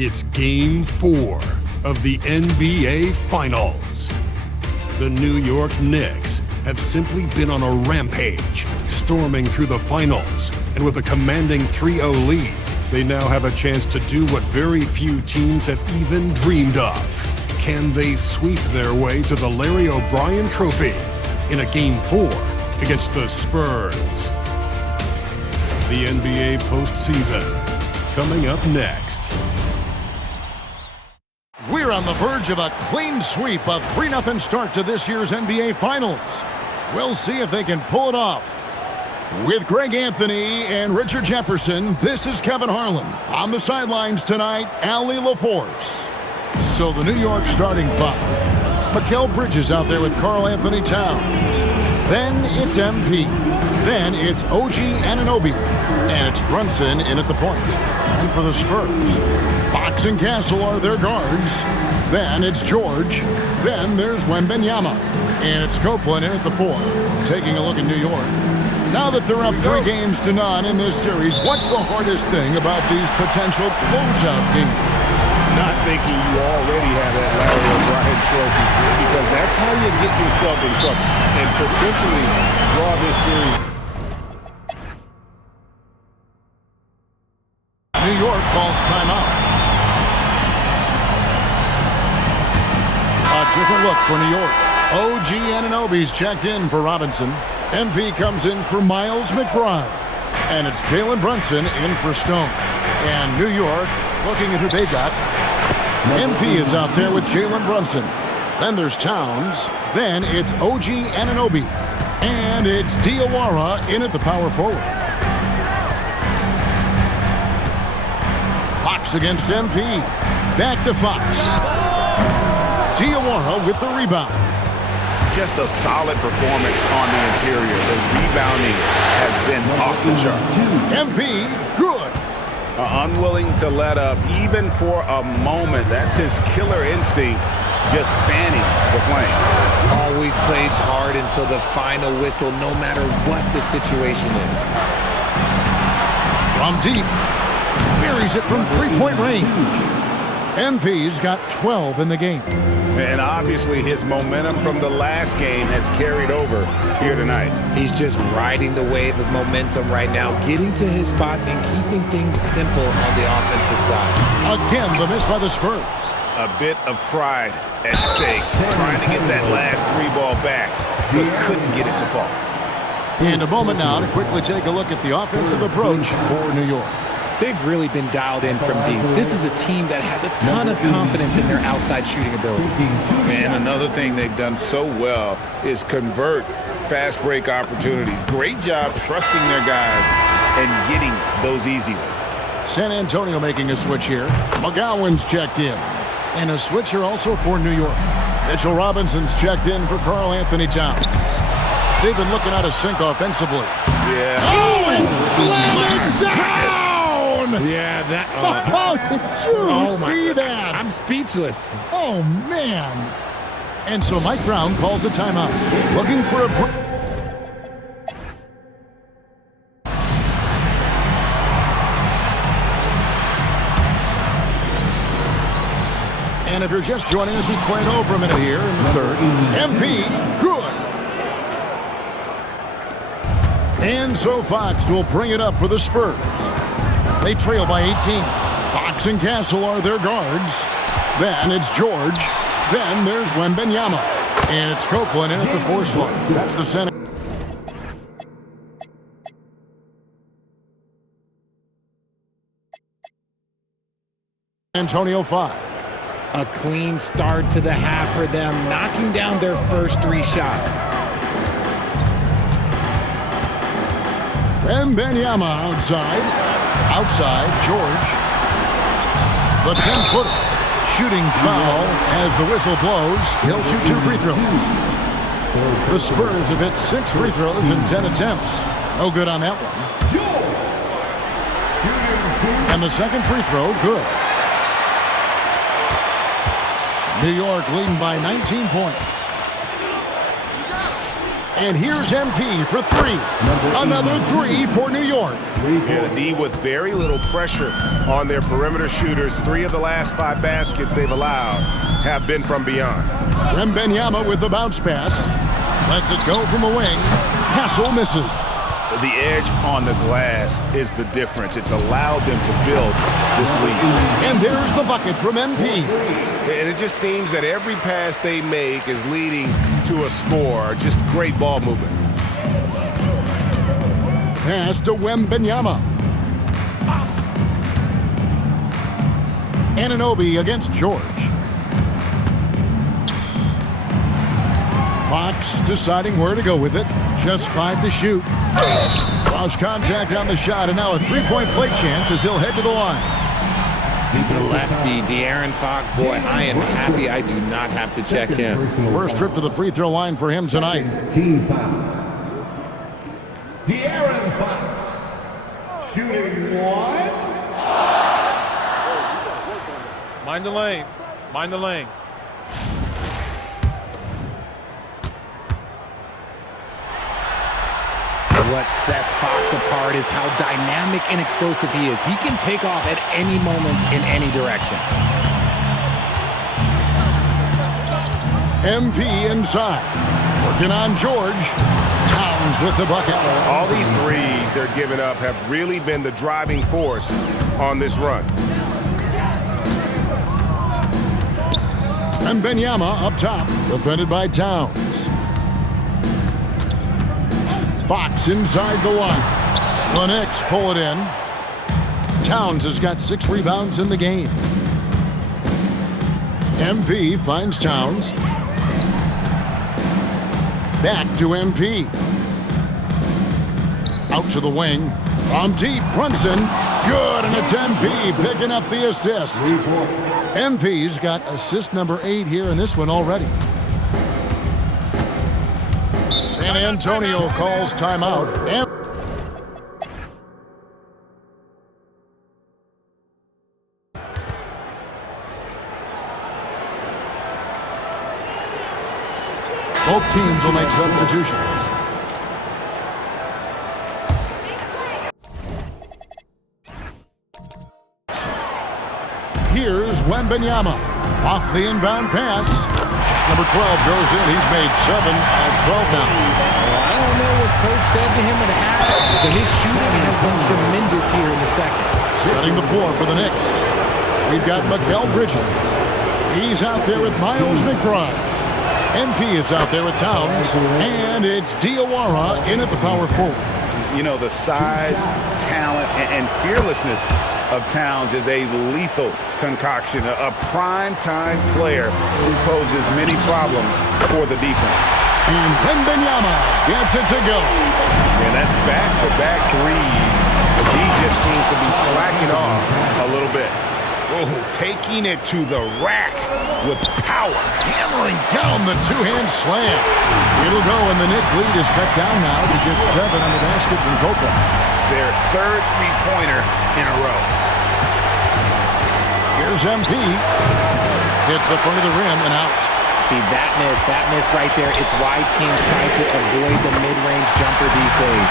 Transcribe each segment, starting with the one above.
It's Game 4 of the NBA Finals. The New York Knicks have simply been on a rampage, storming through the finals, and with a commanding 3-0 lead, they now have a chance to do what very few teams have even dreamed of. Can they sweep their way to the Larry O'Brien Trophy in a Game 4 against the Spurs? The NBA postseason, coming up next. We're on the verge of a clean sweep, a 3-0 start to this year's NBA Finals. We'll see if they can pull it off. With Greg Anthony and Richard Jefferson, this is Kevin Harlan. On the sidelines tonight, Allie LaForce. So the New York starting five. Mikal Bridges out there with Karl Anthony Towns. Then it's MP. Then it's OG Anunoby. And it's Brunson in at the point. And for the Spurs, Fox and Castle are their guards. Then it's George. Then there's Wembanyama. And it's Copeland in at the four. Taking a look at New York. Now that they're up 3-0 in this series, what's the hardest thing about these potential closeout games? Not thinking you already have that Larry O'Brien Trophy, because that's how you get yourself in trouble and potentially draw this series. New York calls timeout. A different look for New York. OG Anunoby's checked in for Robinson. MP comes in for Miles McBride. And it's Jalen Brunson in for Stone. And New York, looking at who they got. MP is out there with Jalen Brunson. Then there's Towns. Then it's OG Anunoby. And it's Diawara in at the power forward. Fox against MP. Back to Fox. Diawara with the rebound. Just a solid performance on the interior. The rebounding has been off the charts. MP, good. Unwilling to let up even for a moment. That's his killer instinct, just fanning the flame. Always plays hard until the final whistle, no matter what the situation is. From deep, buries it from three-point range. MP's got 12 in the game. And obviously his momentum from the last game has carried over here tonight. He's just riding the wave of momentum right now, getting to his spots and keeping things simple on the offensive side. Again, the miss by the Spurs. A bit of pride at stake, trying to get that last three ball back, but couldn't get it to fall. And a moment now to quickly take a look at the offensive approach for New York. They've really been dialed in from deep. This is a team that has a ton of confidence in their outside shooting ability. And another thing they've done so well is convert fast break opportunities. Great job trusting their guys and getting those easy ones. San Antonio making a switch here. McGowan's checked in. And a switch here also for New York. Mitchell Robinson's checked in for Karl Anthony Towns. They've been looking out of sync offensively. Yeah. Oh, and slam it down! Yeah, that. Oh, did you see that? I'm speechless. Oh, man. And so Mike Brown calls a timeout. Looking for a break. And if you're just joining us, we played over a minute here in the third. MP, good. And so Fox will bring it up for the Spurs. They trail by 18. Fox and Castle are their guards. Then it's George. Then there's Wembanyama. And it's Copeland in at the four slot. That's the center. Antonio 5. A clean start to the half for them, knocking down their first three shots. Wembanyama outside. Outside, George. The 10-footer. Shooting foul as the whistle blows. He'll shoot 2 free throws. The Spurs have hit 6 free throws in 10 attempts. No good on that one. And the second free throw, good. New York leading by 19 points. And here's MP for three. Another three for New York. Yeah, the D with very little pressure on their perimeter shooters. 3 of the last 5 baskets they've allowed have been from beyond. Wembanyama with the bounce pass. Lets it go from the wing. Castle misses. The edge on the glass is the difference. It's allowed them to build this lead. And there's the bucket from MP. And it just seems that every pass they make is leading to a score. Just great ball movement. Pass to Wembanyama. Anunoby against George. Fox deciding where to go with it. Just 5 to shoot. Lost contact on the shot, and now a three-point play chance as he'll head to the line. The lefty, De'Aaron Fox, boy, I am happy I do not have to check him. First trip to the free throw line for him tonight. Team foul. De'Aaron Fox shooting 1. Mind the lanes. Mind the lanes. What sets Fox apart is how dynamic and explosive he is. He can take off at any moment in any direction. MP inside. Working on George. Towns with the bucket. All these threes they're giving up have really been the driving force on this run. And Wembanyama up top, defended by Towns. Fox inside the one. The Knicks pull it in. Towns has got 6 rebounds in the game. MP finds Towns. Back to MP. Out to the wing. From deep, Brunson. Good, and it's MP picking up the assist. MP's got assist number 8 here in this one already. San Antonio calls timeout. Both teams will make substitutions. Here's Wembanyama. Off the inbound pass. Number 12 goes in. He's made 7 of 12 now. Well, I don't know what Coach said to him at half, but his shooting has been tremendous here in the second. Setting the floor for the Knicks. We've got Mikal Bridges. He's out there with Miles McBride. MP is out there with Towns. And it's Diawara in at the power forward. You know, the size, talent, and fearlessness of Towns is a lethal concoction, a prime-time player who poses many problems for the defense. And Wembanyama gets it to go. And that's back-to-back threes. But he just seems to be slacking off a little bit. Oh, taking it to the rack with power. Hammering down the two-hand slam. It'll go, and the Knicks lead is cut down now to just 7 on the basket from Copeland. Their third three-pointer in a row. Here's MP. Hits the front of the rim and out. See, that miss right there, it's why teams try to avoid the mid-range jumper these days.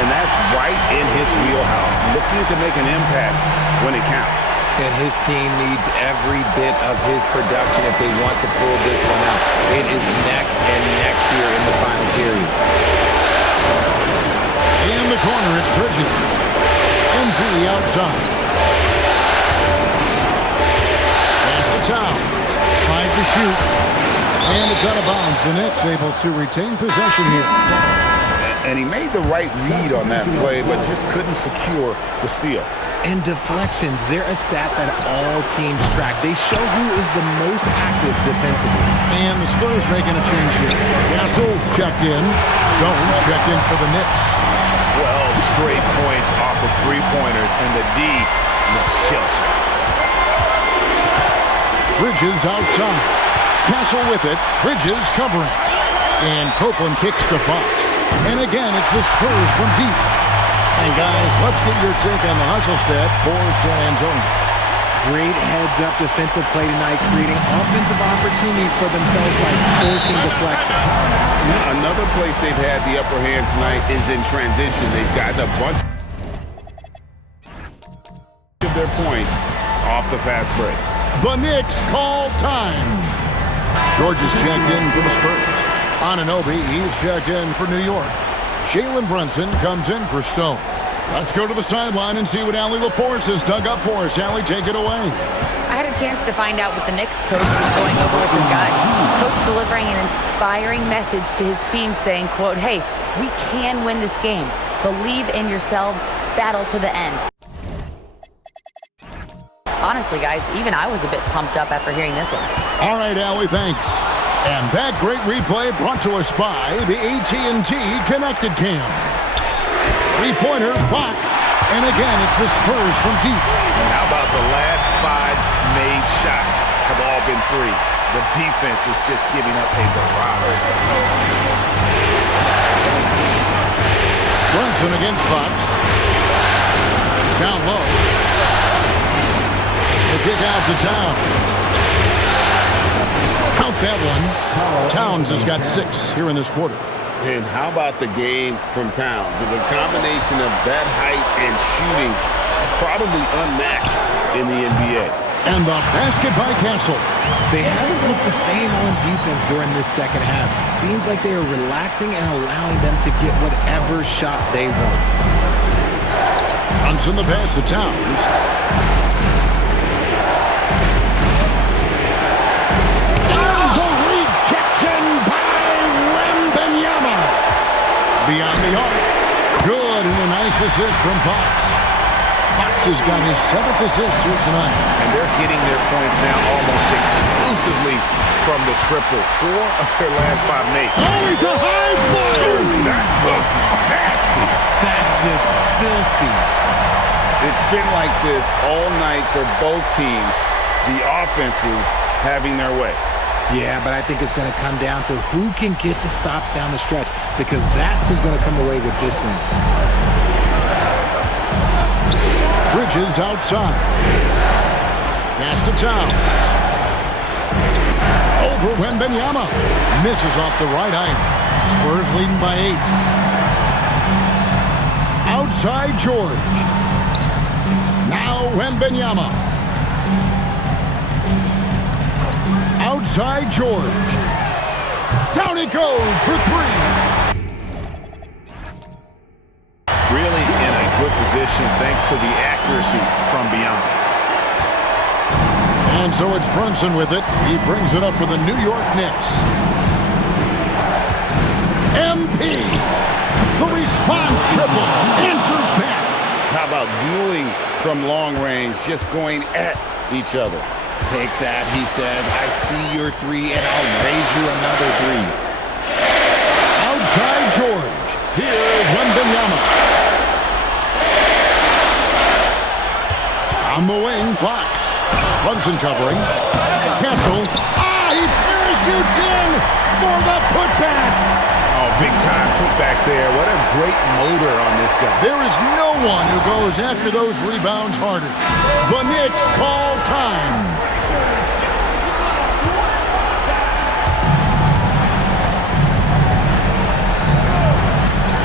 And that's right in his wheelhouse, looking to make an impact when it counts. And his team needs every bit of his production if they want to pull this one out. It is neck and neck here in the final period. In the corner, it's Bridges. MP outside. Pass to Towns. 5 to shoot. And it's out of bounds. The Knicks able to retain possession here. And he made the right read on that play, but just couldn't secure the steal. And deflections, they're a stat that all teams track. They show who is the most active defensively. And the Spurs making a change here. Castle's checked in. Stones checked in for the Knicks. 12 straight points off of three-pointers, and the D looks sheltered. Bridges outside. Castle with it. Bridges covering. And Copeland kicks to Fox. And again, it's the Spurs from deep. And guys, let's get your take on the hustle stats for San Antonio. Great heads-up defensive play tonight, creating offensive opportunities for themselves by forcing deflections. Another place they've had the upper hand tonight is in transition. They've gotten a bunch of their points off the fast break. The Knicks call time. George is checked in for the Spurs. Anunoby, he's checked in for New York. Jalen Brunson comes in for Stone. Let's go to the sideline and see what Allie LaForce has dug up for us. Allie, take it away. I had a chance to find out what the Knicks coach was going over with his guys. Coach delivering an inspiring message to his team saying, quote, "Hey, we can win this game. Believe in yourselves. Battle to the end." Honestly, guys, even I was a bit pumped up after hearing this one. All right, Allie, thanks. And that great replay brought to us by the AT&T Connected Cam. Three-pointer, Fox. And again, it's the Spurs from deep. And how about the last 5 made shots have all been threes? The defense is just giving up a barrage. Brunson against Fox. Down low. The kick out to Towns. Count that one. Towns has got 6 here in this quarter. And how about the game from Towns? The combination of that height and shooting probably unmatched in the NBA. And the basket by Castle. They haven't looked the same on defense during this second half. Seems like they are relaxing and allowing them to get whatever shot they want. Brunson the pass to Towns. Beyond the arc. Good, and a nice assist from Fox. Fox has got his 7th assist here tonight. And they're getting their points now almost exclusively from the triple. 4 of their last 5 made. Oh, he's a high flyer! That was nasty. That's just filthy. It's been like this all night for both teams. The offenses having their way. Yeah, but I think it's going to come down to who can get the stops down the stretch, because that's who's going to come away with this one. Bridges outside. Pass to Towns. Over Wembanyama. Misses off the right eye. Spurs leading by 8. Outside George. Now Wembanyama. Outside George. Down it goes for 3. Really in a good position thanks to the accuracy from beyond. And so it's Brunson with it. He brings it up for the New York Knicks. MP. The response triple. Answers back. How about dueling from long range, just going at each other? Take that, he says. I see your 3, and I'll raise you another 3. Outside George. Here's Wembanyama. On the wing, Fox. Brunson covering. Castle. He parachutes in for the putback. Oh, big time putback there. What a great motor on this guy. There is no one who goes after those rebounds harder. The Knicks call time.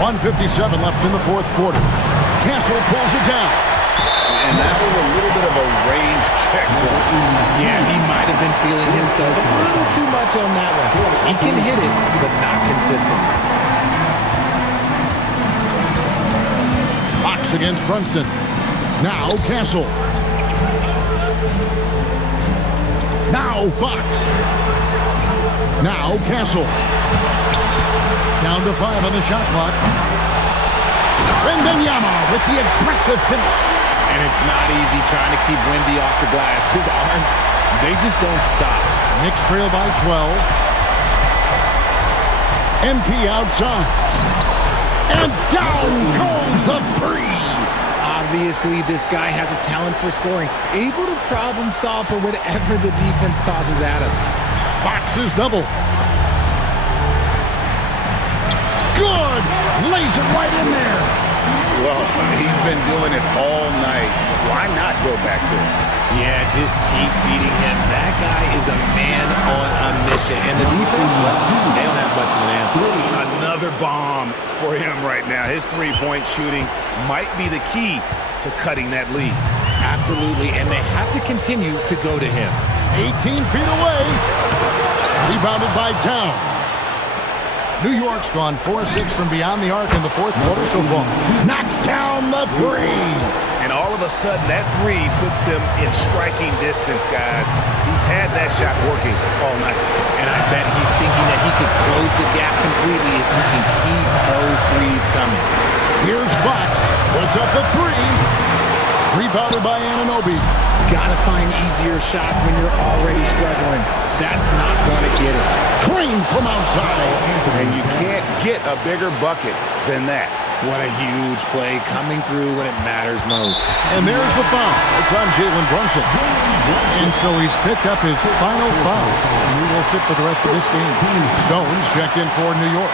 1:57 left in the 4th quarter. Castle pulls it down. And that was a little bit of a range check for him. Yeah, he might have been feeling himself a little too much on that one. He can hit it, but not consistent. Fox against Brunson. Now Castle. Now Fox. Now Castle. Down to 5 on the shot clock. Wembanyama with the aggressive finish. And it's not easy trying to keep Wemby off the glass. His arms, they just don't stop. Knicks trail by 12. MP outside. And down goes the 3. Obviously, this guy has a talent for scoring, able to problem solve for whatever the defense tosses at him. Fox is double. Good! Lays it right in there. Well, he's been doing it all night. Why not go back to it? Yeah, just keep feeding him. That guy is a man on a mission. And the defense, well, they don't have much of an answer. Another bomb for him right now. His three-point shooting might be the key to cutting that lead. Absolutely, and they have to continue to go to him. 18 feet away. Rebounded by Towns. New York's gone 4-6 from beyond the arc in the fourth quarter so far. Knocks down the three. And all of a sudden, that three puts them in striking distance, guys. He's had that shot working all night. And I bet he's thinking that he could close the gap completely if he can keep those threes coming. Here's Fox. Puts up the three. Rebounded by Anunoby. Gotta find easier shots when you're already struggling. That's not gonna get it. Green from outside. And you can't get a bigger bucket than that. What a huge play coming through when it matters most. And there's the foul. It's on Jalen Brunson. And so he's picked up his final foul. And he will sit for the rest of this game. Stones checked in for New York.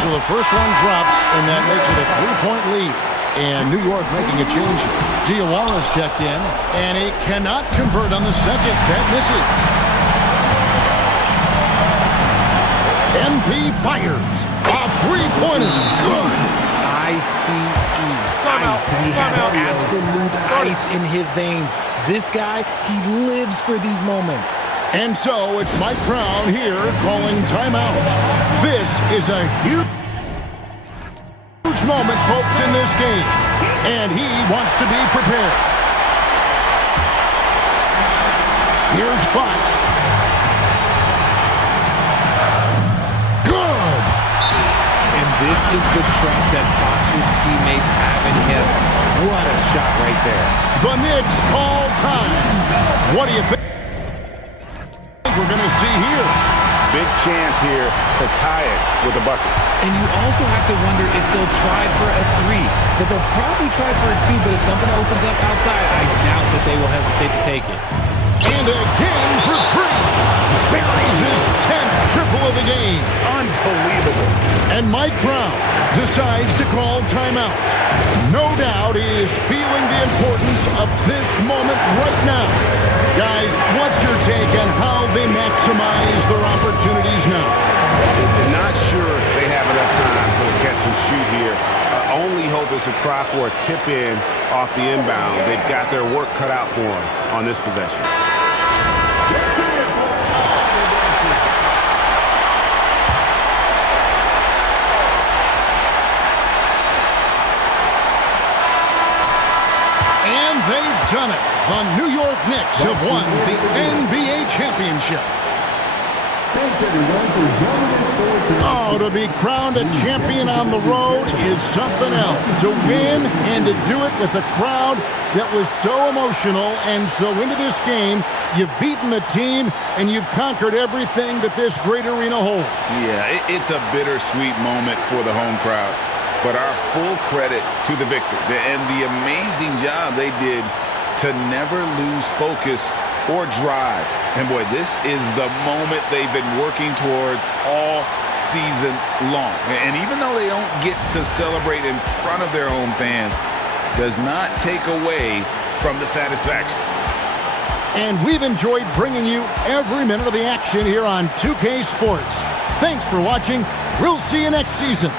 So the first one drops, and that makes it a 3-point lead. And New York making a change here. Diawara's checked in, and he cannot convert on the second. That misses. MP fires. A three-pointer. Good. ICE. Ice. He has absolute ice in his veins. This guy, he lives for these moments. And so it's Mike Brown here calling timeout. This is a huge moment, folks, in this game. And he wants to be prepared. Here's Fox. Good. And this is the trust that Fox's teammates have in him. What a shot right there. The Knicks call time. What do you think we're going to see here? Big chance here to tie it with a bucket. And you also have to wonder if they'll try for a three. But they'll probably try for a two, but if something opens up outside, I doubt that they will hesitate to take it. And again for three. Buries his 10th triple of the game. Unbelievable. And Mike Brown decides to call timeout. No doubt he is feeling the importance of this moment right now. Guys, what's your take on how they maximize their opportunities now? Not sure they have enough time to catch and shoot here. Only hope is to try for a tip-in off the inbound. They've got their work cut out for them on this possession. And they've done it. The New York Knicks have won the NBA championship. Oh, to be crowned a champion on the road is something else. To win and to do it with a crowd that was so emotional and so into this game, you've beaten the team and you've conquered everything that this great arena holds. Yeah, it's a bittersweet moment for the home crowd. But our full credit to the victors and the amazing job they did to never lose focus or drive. And boy, this is the moment they've been working towards all season long. And even though they don't get to celebrate in front of their own fans, does not take away from the satisfaction. And we've enjoyed bringing you every minute of the action here on 2K Sports. Thanks for watching. We'll see you next season.